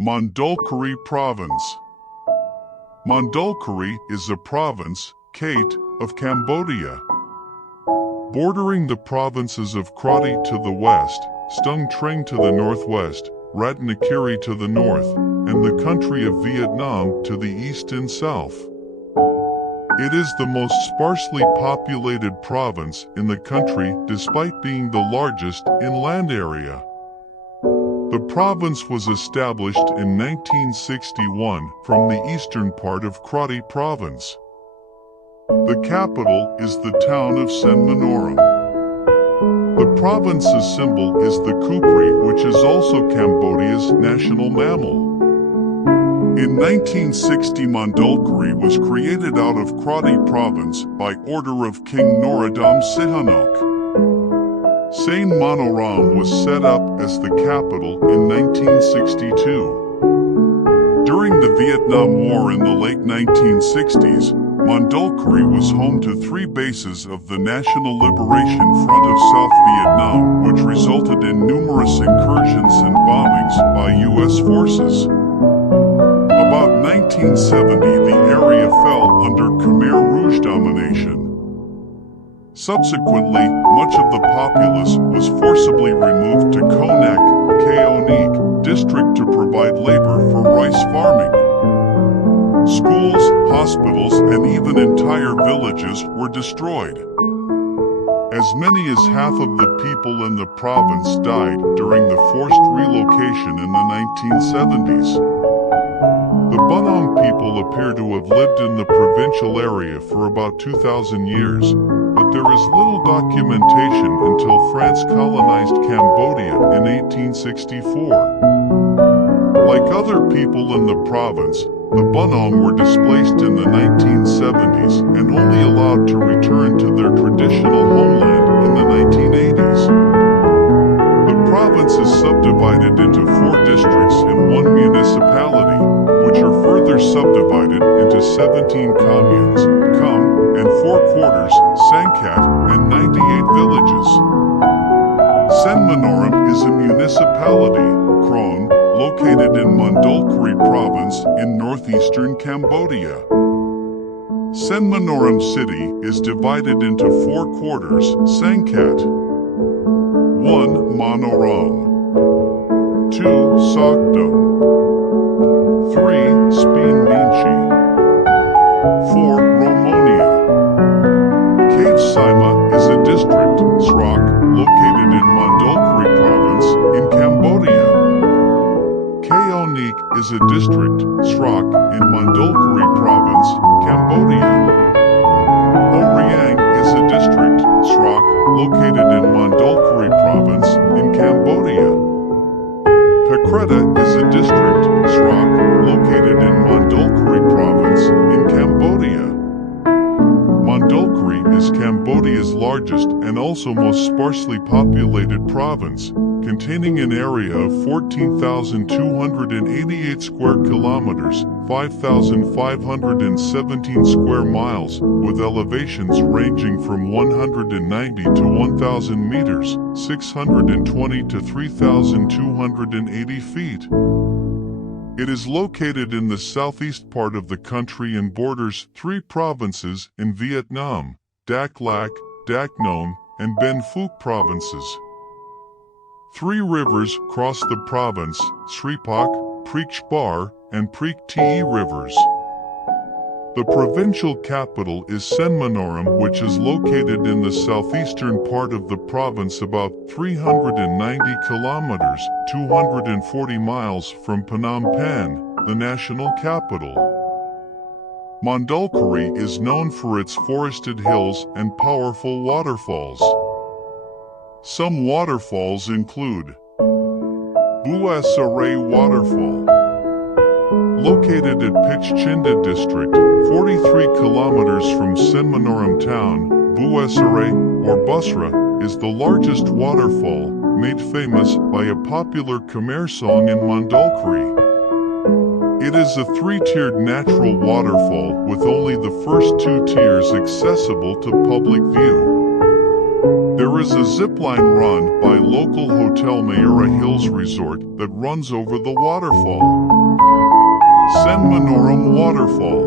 Mondulkiri Province. Mondulkiri is a province, khaet, of Cambodia. Bordering the provinces of Kratié to the west, Stung Treng to the northwest, Ratnakiri to the north, and the country of Vietnam to the east and south. It is the most sparsely populated province in the country despite being the largest in land area. The province was established in 1961 from the eastern part of Kratié province. The capital is the town of Saen Monorom. The province's symbol is the kupri, which is also Cambodia's national mammal. In 1960, Mondulkiri was created out of Kratié province by order of King Norodom Sihanouk. Saen Monorom was set up as the capital in 1962. During the Vietnam War in the late 1960s, Mondulkiri was home to 3 bases of the National Liberation Front of South Vietnam, which resulted in numerous incursions and bombings by U.S. forces. About 1970, the area fell under Khmer Rouge domination. Subsequently, much of the populace was forcibly removed to Koh Nhek, Kaoh Nheaek district to provide labor for rice farming. Schools, hospitals, and even entire villages were destroyed. As many as half of the people in the province died during the forced relocation in the 1970s. The Bonam people appear to have lived in the provincial area for about 2,000 years, but there is little documentation until France colonized Cambodia in 1864. Like other people in the province, the Bonam were displaced in the 1970s and only allowed to return to their traditional homeland in the 1980s. The province is subdivided into 4 districts and 1 municipality, which are further subdivided into 17 communes, and 4 quarters, Sangkat, and 98 villages. Saen Monorom is a municipality, Krong, located in Mondulkiri province in northeastern Cambodia. Saen Monorom city is divided into 4 quarters, Sangkat. 1. Monorom. 2. Sokdum. 3. Speen Ninchi. 4. Romonia. Cave Sima is a district, Srok, located in Mondulkiri province in Cambodia. Kaoh Nheaek is a district, Srok, in Mondulkiri province, Cambodia. Oriang is a district, Srok, located in Mondulkiri province in Cambodia. Pakreta is a district, Srok, located in Mondulkiri province in Cambodia. Mondulkiri is Cambodia's largest and also most sparsely populated province, containing an area of 14,288 square kilometers, 5,517 square miles, with elevations ranging from 190 to 1,000 meters, 620 to 3,280 feet. It is located in the southeast part of the country and borders 3 provinces in Vietnam, Dak Lak, Dak Non, and Ben Phuc provinces. 3 rivers cross the province, Sripak, Preach Bar, and Preach Te rivers. The provincial capital is Saen Monorom, which is located in the southeastern part of the province about 390 kilometers, 240 miles from Phnom Penh, the national capital. Mondulkiri is known for its forested hills and powerful waterfalls. Some waterfalls include Bua Saray Waterfall. Located at Pich Chinda district, 43 kilometers from Saen Monorom town, Bua Saray, or Busra, is the largest waterfall, made famous by a popular Khmer song in Mondulkiri. It is a 3-tiered natural waterfall with only the first 2 tiers accessible to public view. There is a zipline run by local Hotel Mayura Hills Resort that runs over the waterfall. Saen Monorom Waterfall.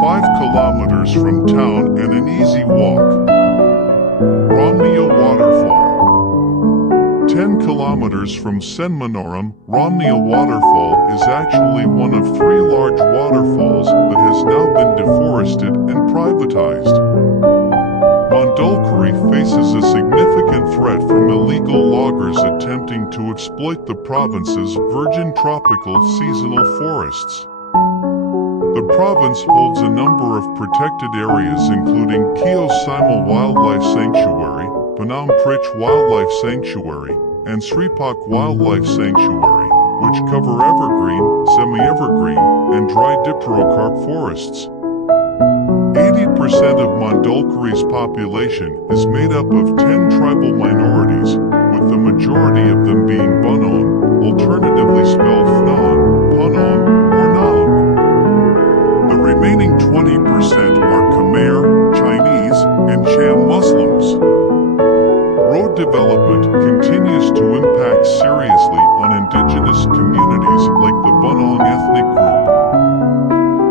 5 kilometers from town and an easy walk. Romnia Waterfall. 10 kilometers from Saen Monorom, Romnia Waterfall is actually one of 3 large waterfalls that has now been deforested and privatized. Mondulkiri faces a significant threat from illegal loggers attempting to exploit the province's virgin tropical seasonal forests. The province holds a number of protected areas including Kaoh Nheaek Wildlife Sanctuary, Phnom Prich Wildlife Sanctuary, and Sripak Wildlife Sanctuary, which cover evergreen, semi-evergreen, and dry dipterocarp forests. 80% of Mondulkiri's population is made up of 10 tribal minorities, with the majority of them being Bunon, alternatively spelled Phnom, Punom, or Nam. The remaining 20% are Khmer, Chinese, and Cham Muslims. Road development continues to impact seriously on indigenous communities like the Bunong ethnic group.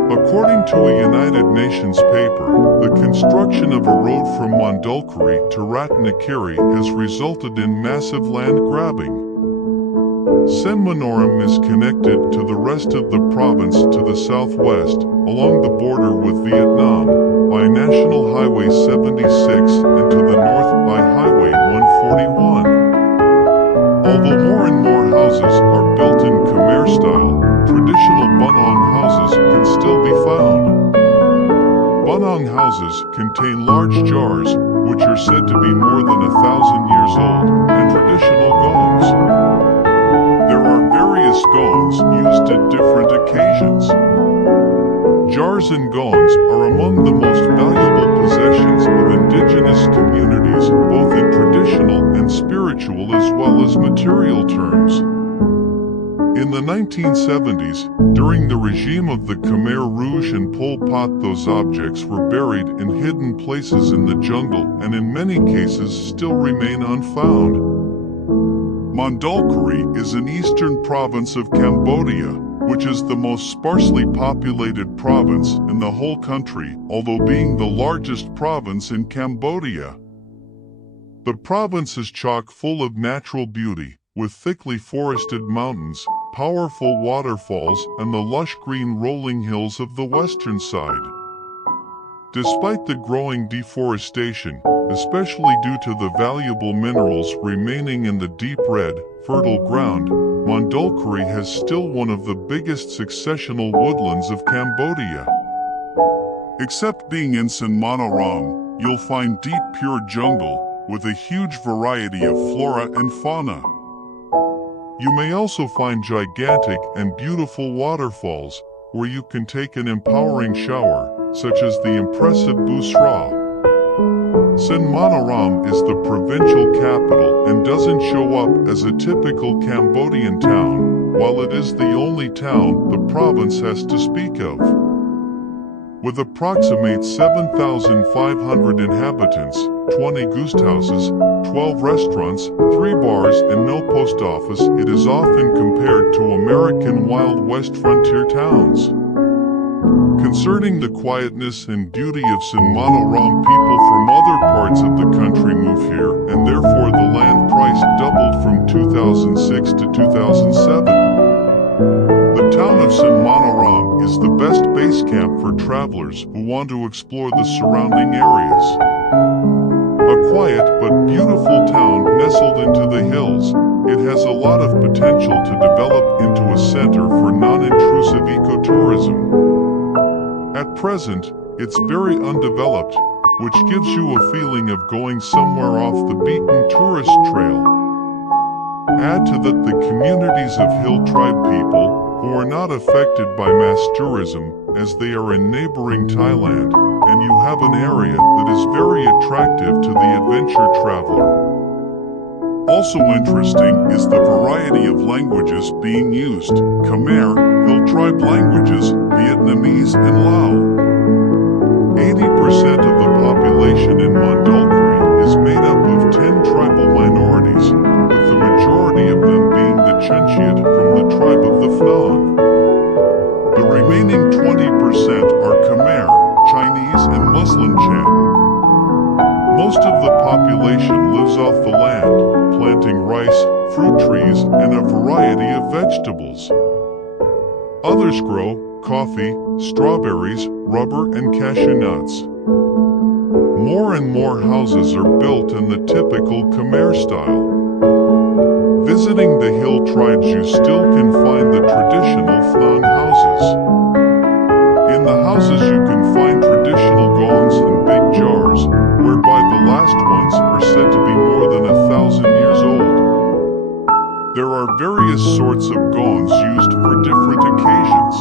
According to a United Nations paper, the construction of a road from Mondulkiri to Ratnakiri has resulted in massive land grabbing. Saen Monorom is connected to the rest of the province to the southwest, along the border with Vietnam, by National Highway 76 and to the north by Highway 141. Although more and more houses are built in Khmer style, traditional Bunong houses can still be found. Bunong houses contain large jars, which are said to be more than 1,000 years old, and traditional gongs. There are various gongs used at different occasions. Jars and gongs are among the most valuable possessions of indigenous communities, both in traditional and spiritual as well as material terms. In the 1970s, during the regime of the Khmer Rouge and Pol Pot, those objects were buried in hidden places in the jungle and in many cases still remain unfound. Mondulkiri is an eastern province of Cambodia, which is the most sparsely populated province in the whole country, although being the largest province in Cambodia. The province is chock full of natural beauty, with thickly forested mountains, powerful waterfalls, and the lush green rolling hills of the western side. Despite the growing deforestation, especially due to the valuable minerals remaining in the deep red, fertile ground, Mondulkiri has still one of the biggest successional woodlands of Cambodia. Except being in Saen Monorom, you'll find deep pure jungle, with a huge variety of flora and fauna. You may also find gigantic and beautiful waterfalls, where you can take an empowering shower, such as the impressive Busra. Saen Monorom is the provincial capital and doesn't show up as a typical Cambodian town, while it is the only town the province has to speak of. With approximate 7,500 inhabitants, 20 guesthouses, 12 restaurants, 3 bars and no post office, it is often compared to American Wild West frontier towns. Concerning the quietness and beauty of Saen Monorom, people from other parts of the country move here, and therefore the land price doubled from 2006 to 2007. The town of Saen Monorom is the best base camp for travelers who want to explore the surrounding areas. A quiet but beautiful town nestled into the hills, it has a lot of potential to develop into a center for non-intrusive ecotourism. At present, it's very undeveloped, which gives you a feeling of going somewhere off the beaten tourist trail. Add to that the communities of hill tribe people, who are not affected by mass tourism, as they are in neighboring Thailand, and you have an area that is very attractive to the adventure traveler. Also interesting is the variety of languages being used: Khmer, hill tribe languages, Vietnamese, and Lao. 80% of the population in Mondulkiri is made tribe of the Phnom. The remaining 20% are Khmer, Chinese and Muslim Chan. Most of the population lives off the land, planting rice, fruit trees, and a variety of vegetables. Others grow coffee, strawberries, rubber, and cashew nuts. More and more houses are built in the typical Khmer style. Visiting the hill tribes, you still can find the traditional Phnom houses. In the houses you can find traditional gongs in big jars, whereby the last ones are said to be more than 1,000 years old. There are various sorts of gongs used for different occasions.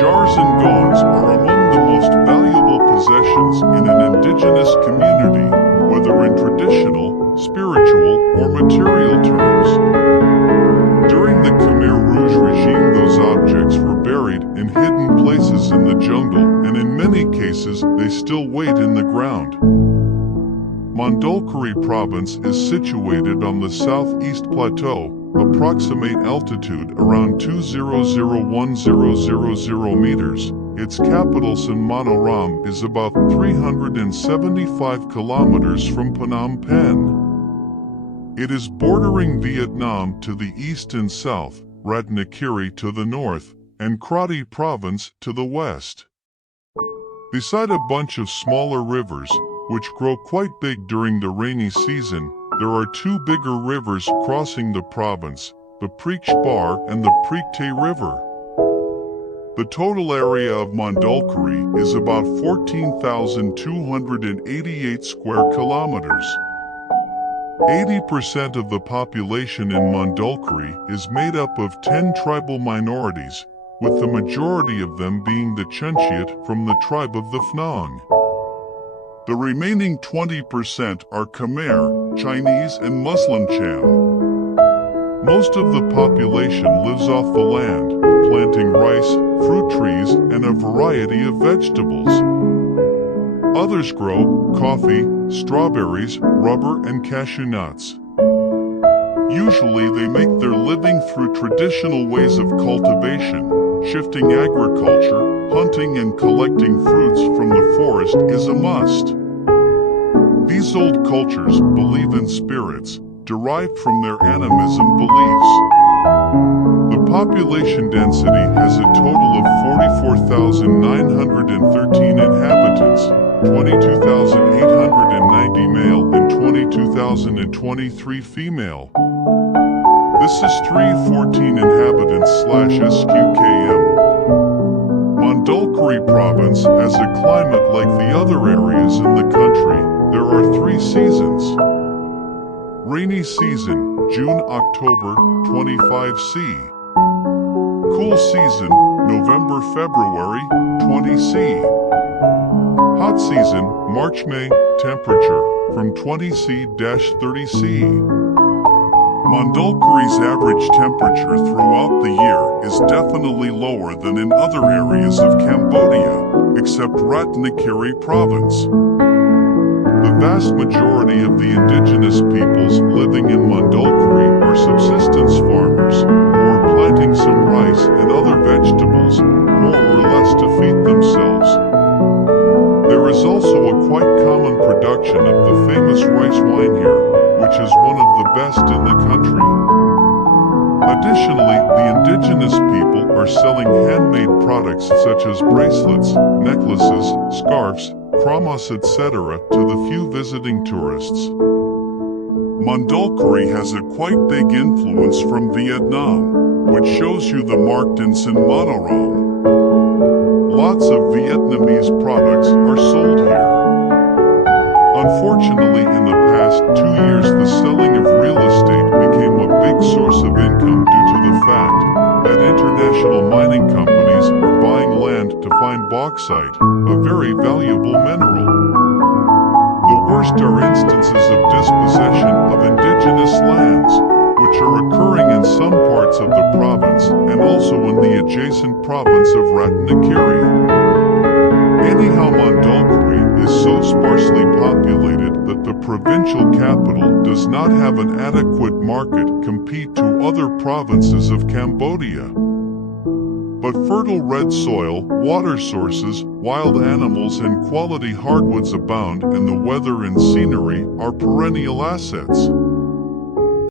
Jars and gongs are among the most valuable possessions in an indigenous community, whether in traditional, spiritual, or material terms. During the Khmer Rouge regime, those objects were buried in hidden places in the jungle, and in many cases they still wait in the ground. Mondulkiri province is situated on the southeast plateau, approximate altitude around 200,1000 meters. Its capital Saen Monorom is about 375 kilometers from Phnom Penh. It is bordering Vietnam to the east and south, Ratnakiri to the north, and Kratié province to the west. Beside a bunch of smaller rivers, which grow quite big during the rainy season, there are two bigger rivers crossing the province, the Preach Bar and the Kratié River. The total area of Mondulkiri is about 14,288 square kilometers. 80% of the population in Mondulkiri is made up of 10 tribal minorities, with the majority of them being the Chuncheat from the tribe of the Phnom. The remaining 20% are Khmer, Chinese, and Muslim Chan. Most of the population lives off the land, planting rice, fruit trees, and a variety of vegetables. Others grow coffee, strawberries, rubber, and cashew nuts. Usually they make their living through traditional ways of cultivation. Shifting agriculture, hunting, and collecting fruits from the forest is a must. These old cultures believe in spirits, derived from their animism beliefs. The population density has a total of 44,913 inhabitants, 22,890 male and 22,023 female. This is 314 inhabitants/SQKM. Mondulkiri province has a climate like the other areas in the country. There are 3 seasons. Rainy season, June-October, 25°C. Cool season, November-February, 20°C. Hot season, March-May, temperature, from 20°C-30°C. Mondulkiri's average temperature throughout the year is definitely lower than in other areas of Cambodia, except Ratnakiri province. The vast majority of the indigenous peoples living in Mondulkiri are subsistence farmers, who are planting some rice and other vegetables, more or less to feed themselves. There is also a quite common production of the famous rice wine here, which is one of the best in the country. Additionally, the indigenous people are selling handmade products such as bracelets, necklaces, scarves, kramos, etc. to the few visiting tourists. Mondulkiri has a quite big influence from Vietnam, which shows you the marked in Saen Monorom. Lots of Vietnamese products are sold here. Unfortunately, in the past 2 years the selling of real estate became a big source of income due to the fact that international mining companies are buying land to find bauxite, a very valuable mineral. The worst are instances of dispossession of indigenous lands, which are occurring in some parts of the province and also in the adjacent province of Ratnakiri. Anyhow, Mondulkiri is so sparsely populated that the provincial capital does not have an adequate market compete to other provinces of Cambodia. But fertile red soil, water sources, wild animals and quality hardwoods abound, and the weather and scenery are perennial assets.